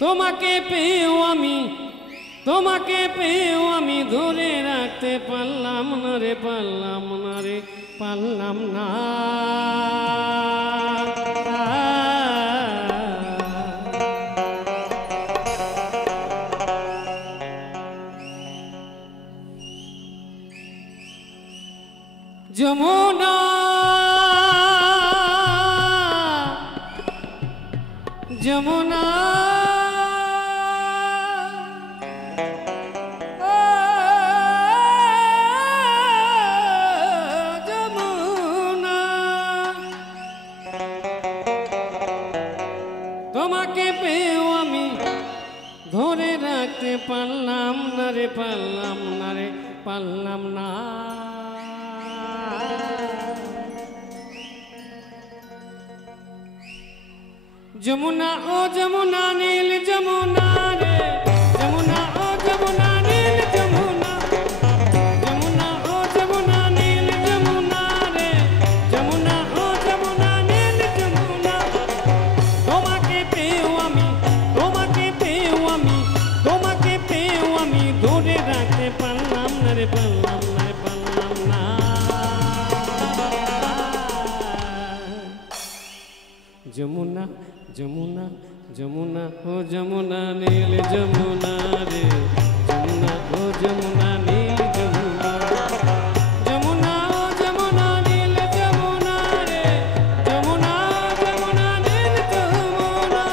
তোমাকে পেয়েও আমি ধরে রাখতে পারলাম না রে, পারলাম না। যমুনা যমুনা তোমাকে পেয়েও আমি ধরে রাখতে পারলাম না রে, পারলাম না। যমুনা ও যমুনা নীল যমুনা রে, যমুনা ও যমুনা নীল যমুনা, যমুনা ও যমুনা নীল যমুনা রে, যমুনা ও যমুনা নীল যমুনা। তোমাকে পেয়েও আমি ধরে রাখতে পারলাম না রে, পারলাম না। যমুনা যমুনা যমুনা ও যমুনা নীল যমুনা রে, যমুনা ও যমুনা নীল যমুনা, যমুনা ও যমুনা নীল যমুনা রে, যমুনা যমুনা নীল যমুনা।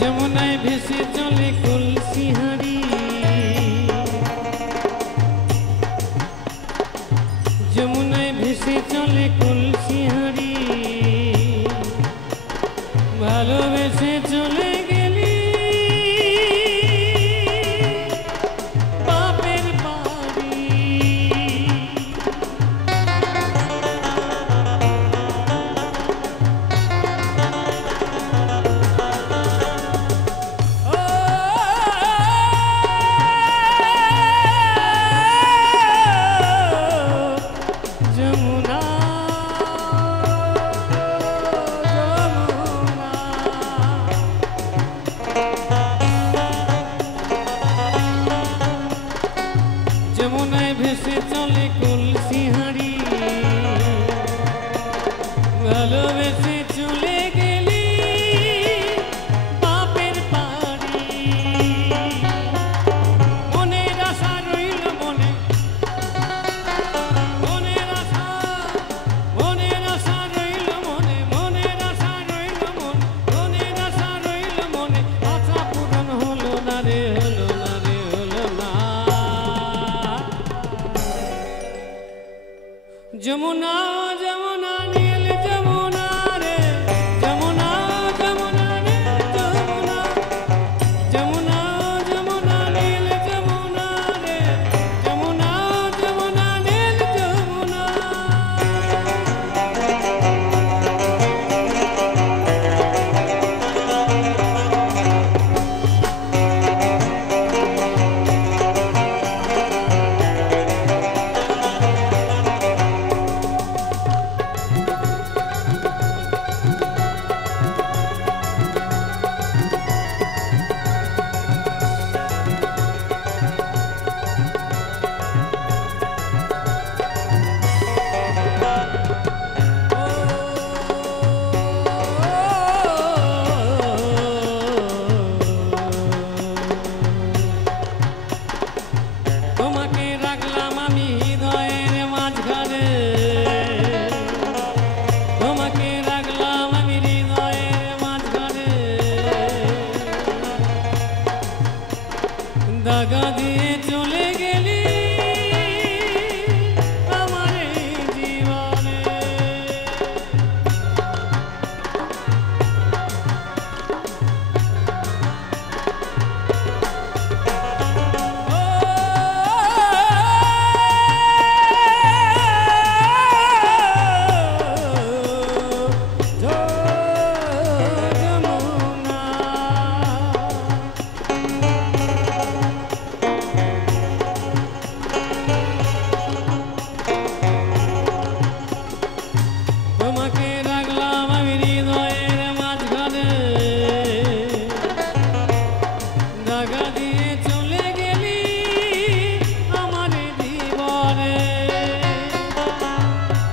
যমুনায় ভেসে চলে কলসি হাঁড়ি, যমুনায় ভেসে চলে কলসি হাঁড়ি, ভালোবেসে চলে গেলি বাপের বাড়ি। দাগা দিয়ে চলে গেলি আমার এই জীবনে। তোমাকে রাখলাম আমি হৃদয়ের মাঝখানে, দাগা দিয়ে চলে গেলি আমার জীবনে।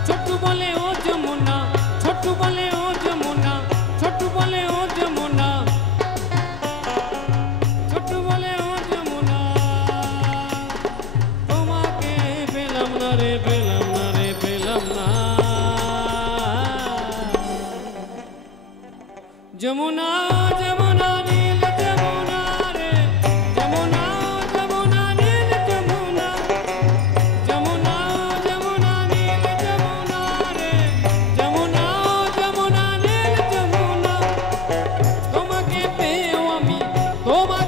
ছোট্টু বলে ও যমুনা, ছোট্টু বলে ও যমুনা, ছোট্টু বলে ও যমুনা, ছোট্টু বলে ও যমুনা। তোমাকে পেলাম না রে, পেলাম না রে, পেলাম না। যমুনা যমুনা নীল যমুনা রে, যমুনা যমুনা নীল যমুনা, যমুনা যমুনা নীল যমুনা রে, যমুনা যমুনা নীল যমুনা। তোমাকে পেয়েও আমি তোমার